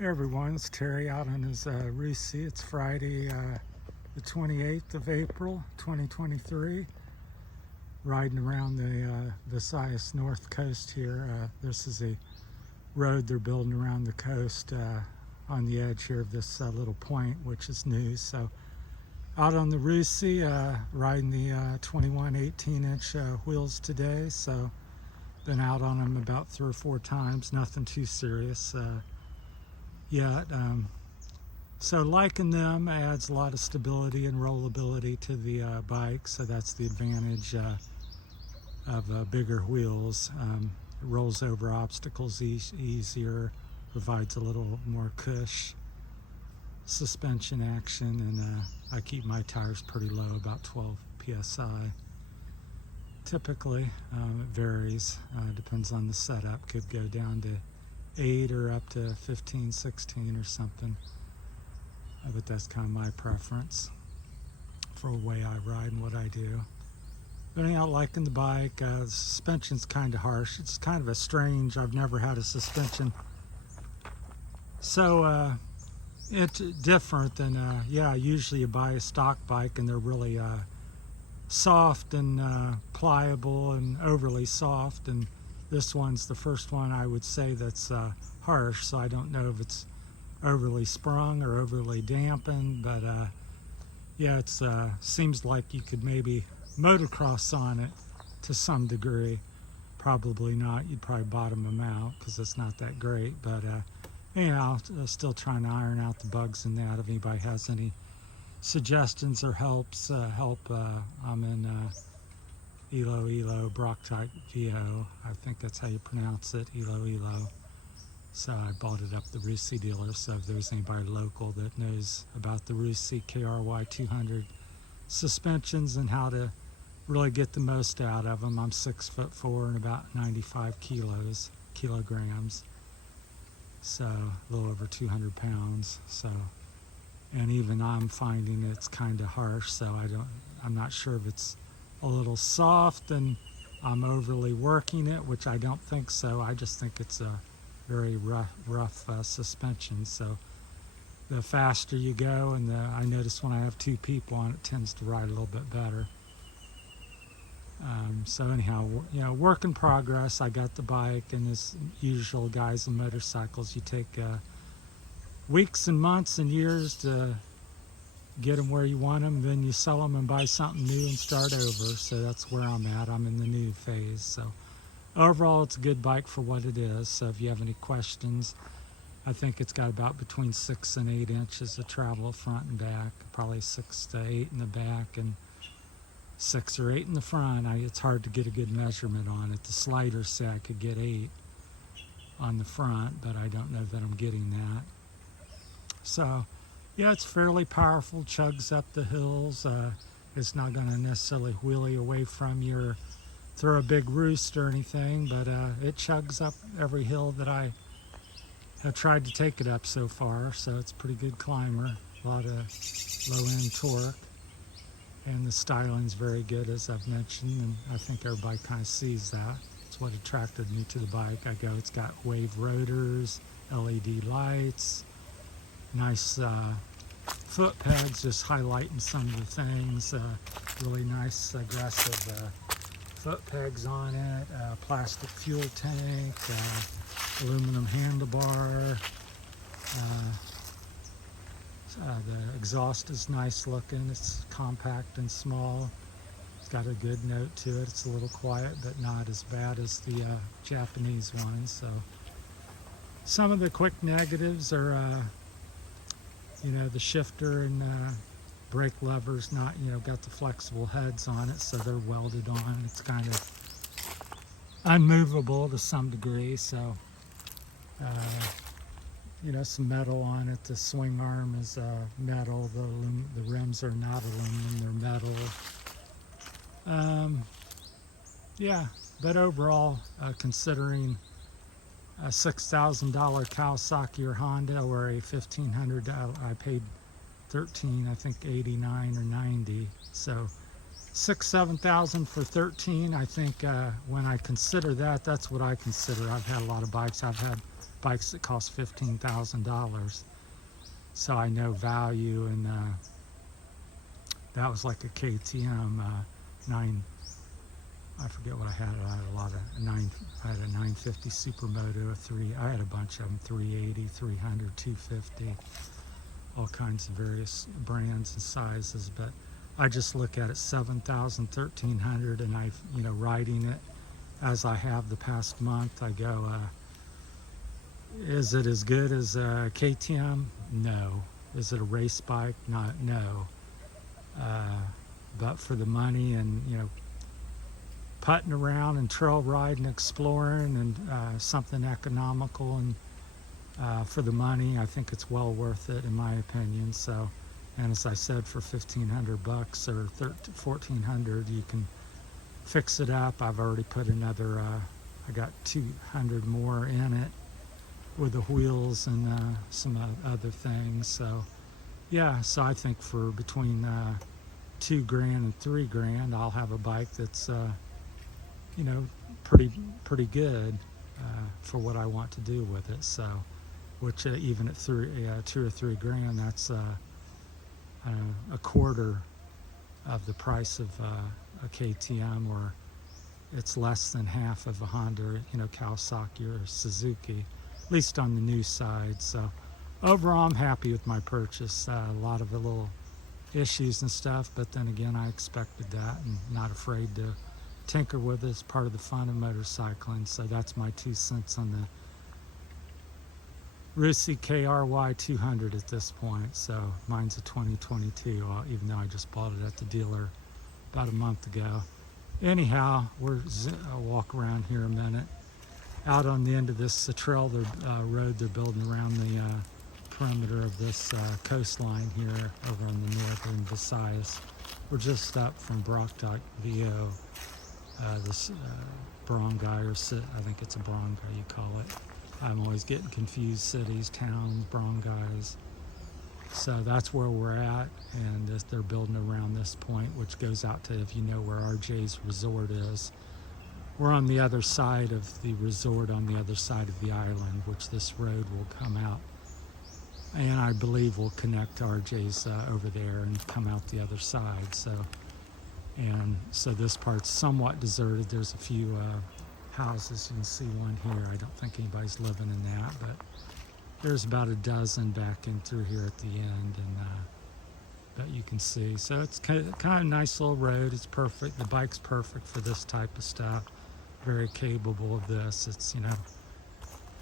Hey everyone, it's Terry out on his Rusi. It's Friday, the 28th of April, 2023. Riding around the Visayas North Coast here. This is a road they're building around the coast on the edge here of this little point, which is new. So out on the Rusi, riding the 21 18-inch wheels today. So been out on them about 3 or 4 times, nothing too serious yet. So liking them adds a lot of stability and rollability to the bike, so that's the advantage of bigger wheels. It rolls over obstacles easier, provides a little more cush suspension action, and I keep my tires pretty low, about 12 psi. Typically, it varies, depends on the setup, could go down to 8 or up to 15, 16 or something. But that's kind of my preference for the way I ride and what I do. But anyhow, liking the bike. The suspension's kind of harsh. It's kind of a strange, I've never had a suspension so it's different than, usually you buy a stock bike and they're really soft and pliable and overly soft, and this one's the first one I would say that's harsh, so I don't know if it's overly sprung or overly dampened, but yeah, it seems like you could maybe motocross on it to some degree. Probably not. You'd probably bottom them out because it's not that great, but anyhow, still trying to iron out the bugs in that. If anybody has any suggestions or help, I'm in Iloilo, Barotac Viejo, I think that's how you pronounce it, Iloilo. So I bought it up the Rusi dealer, so if there's anybody local that knows about the Rusi KRY 200 suspensions and how to really get the most out of them. I'm 6'4" and about 95 kilograms, so a little over 200 pounds. So, and even I'm finding it's kind of harsh, so I'm not sure if it's a little soft and I'm overly working it, which I don't think so. I just think it's a very rough suspension. So the faster you go, and I notice when I have 2 people on it, tends to ride a little bit better. So anyhow, work in progress. I got the bike, and as usual, guys and motorcycles, you take weeks and months and years to get them where you want them, then you sell them and buy something new and start over. So that's where I'm at. I'm in the new phase. So overall, it's a good bike for what it is. So if you have any questions, I think it's got about between 6 and 8 inches of travel front and back, probably 6 to 8 in the back and 6 or 8 in the front. It's hard to get a good measurement on it. The sliders say I could get 8 on the front, but I don't know that I'm getting that. So yeah, it's fairly powerful, chugs up the hills. It's not going to necessarily wheelie away from you or throw a big roost or anything, but it chugs up every hill that I have tried to take it up so far. So it's a pretty good climber, a lot of low end torque, and the styling's very good, as I've mentioned, and I think everybody kind of sees that. It's what attracted me to the bike. It's got wave rotors, LED lights, nice foot pegs, just highlighting some of the things. Really nice aggressive foot pegs on it, plastic fuel tank, aluminum handlebar. The exhaust is nice looking. It's compact and small. It's got a good note to it. It's a little quiet, but not as bad as the Japanese ones. So some of the quick negatives are the shifter and brake levers not, got the flexible heads on it, so they're welded on. It's kind of unmovable to some degree, so some metal on it. The swing arm is metal. The rims are not aluminum, they're metal. Yeah, but overall, considering a $6,000 Kawasaki or Honda, or a $1,500, I paid 13, I think 89 or 90. So 7,000 for 13. I think when I consider that, that's what I consider. I've had a lot of bikes. I've had bikes that cost $15,000. So I know value, and that was like a KTM 9. I forget what I had. I had a lot of 9. I had a 950 Supermoto, a 3. I had a bunch of them: 380, 300, 250, all kinds of various brands and sizes. But I just look at it 7,000, 1,300, and I've, riding it as I have the past month. I go, is it as good as a KTM? No. Is it a race bike? Not. No. But for the money and putting around and trail riding, exploring, and something economical, and for the money, I think it's well worth it in my opinion. So, and as I said, for $1,500 or $1,400, you can fix it up. I've already put another. I got 200 more in it with the wheels and some other things. So, yeah. So I think for between $2,000 and $3,000, I'll have a bike that's pretty good for what I want to do with it. So, which even at $2,000 or $3,000, that's a quarter of the price of a KTM, or it's less than half of a Honda, Kawasaki or Suzuki, at least on the new side. So overall, I'm happy with my purchase. A lot of the little issues and stuff, but then again, I expected that, and not afraid to tinker with it. It's part of the fun of motorcycling. So that's my 2 cents on the Rusi KRY 200 at this point. So mine's a 2022, even though I just bought it at the dealer about a month ago. Anyhow, I'll walk around here a minute. Out on the end of this trail, the road they're building around the perimeter of this coastline here over on the northern Visayas. We're just up from Barotac Viejo, this barangay, or I think it's a barangay you call it. I'm always getting confused: cities, towns, barangays. So that's where we're at, and they're building around this point, which goes out to, if you know where RJ's resort is. We're on the other side of the resort, on the other side of the island, which this road will come out, and I believe will connect RJ's over there and come out the other side. So this part's somewhat deserted. There's a few houses. You can see one here. I don't think anybody's living in that, but there's about a dozen back in through here at the end, and but you can see. So it's kind of a nice little road. It's perfect. The bike's perfect for this type of stuff. Very capable of this. It's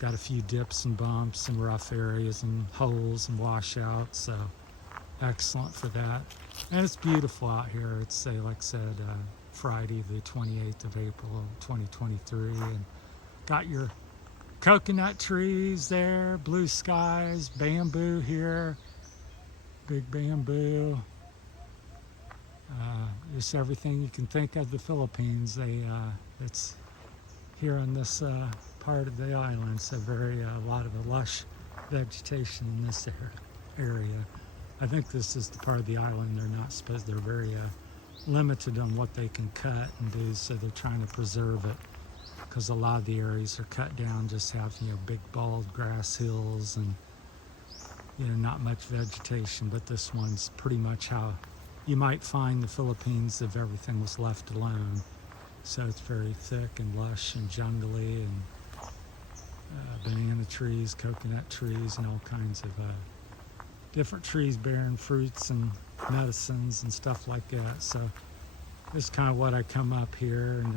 got a few dips and bumps and rough areas and holes and washouts. So excellent for that. And it's beautiful out here. It's, like I said, Friday the 28th of April 2023, and got your coconut trees there, blue skies, bamboo here, big bamboo, just everything you can think of the Philippines. It's here on this part of the island, so a lot of a lush vegetation in this area. I think this is the part of the island they're very limited on what they can cut and do, so they're trying to preserve it, because a lot of the areas are cut down, just have big bald grass hills and not much vegetation. But this one's pretty much how you might find the Philippines if everything was left alone. So it's very thick and lush and jungly, and banana trees, coconut trees, and all kinds of different trees bearing fruits and medicines and stuff like that. So this is kind of what I come up here, and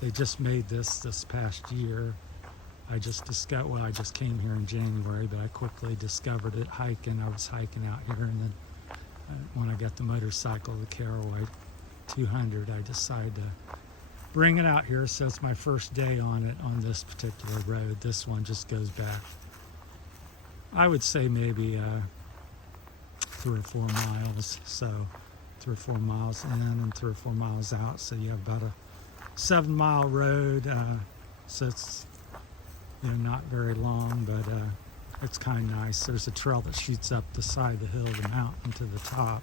they just made this past year. I just came here in January, but I quickly discovered it hiking. I was hiking out here, and then when I got the motorcycle, the KRY 200, I decided to bring it out here. So it's my first day on it, on this particular road. This one just goes back, I would say, maybe 3 or 4 miles. So 3 or 4 miles in and 3 or 4 miles out. So you have about a 7-mile road. So it's not very long, but it's kind of nice. There's a trail that shoots up the side of the hill of the mountain to the top,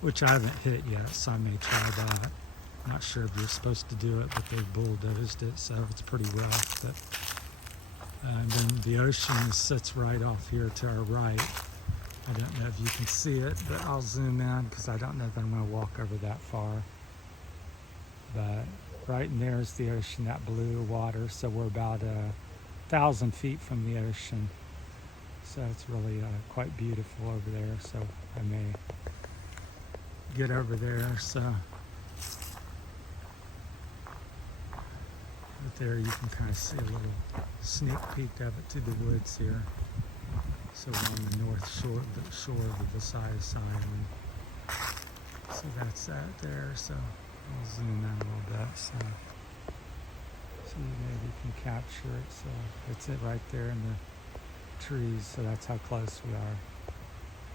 which I haven't hit yet, so I may try that. I'm not sure if you're supposed to do it, but they've bulldozed it, so it's pretty rough. And then the ocean sits right off here to our right. I don't know if you can see it, but I'll zoom in because I don't know that I'm going to walk over that far. But right in there is the ocean, that blue water. So we're about 1,000 feet from the ocean. So it's really quite beautiful over there. So I may get over there. So right there you can kind of see a little sneak peek of it to the woods here. So we're on the north shore, the shore of the Visayas Island. So that's that there. So I'll zoom in a little bit. So maybe you can capture it. So it's it right there in the trees. So that's how close we are.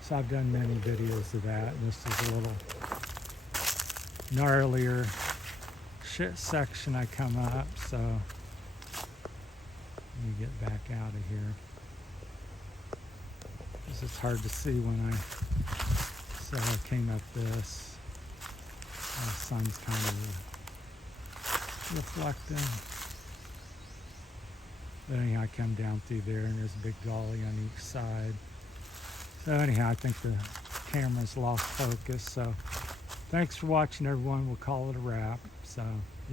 So I've done many videos of that. And this is a little gnarlier section I come up. So let me get back out of here. Because it's hard to see when so I came up this. The sun's kind of reflecting. But anyhow, I come down through there and there's a big gully on each side. So anyhow, I think the camera's lost focus. So thanks for watching, everyone. We'll call it a wrap. So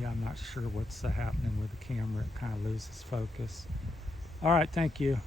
yeah, I'm not sure what's happening with the camera. It kind of loses focus. All right, thank you.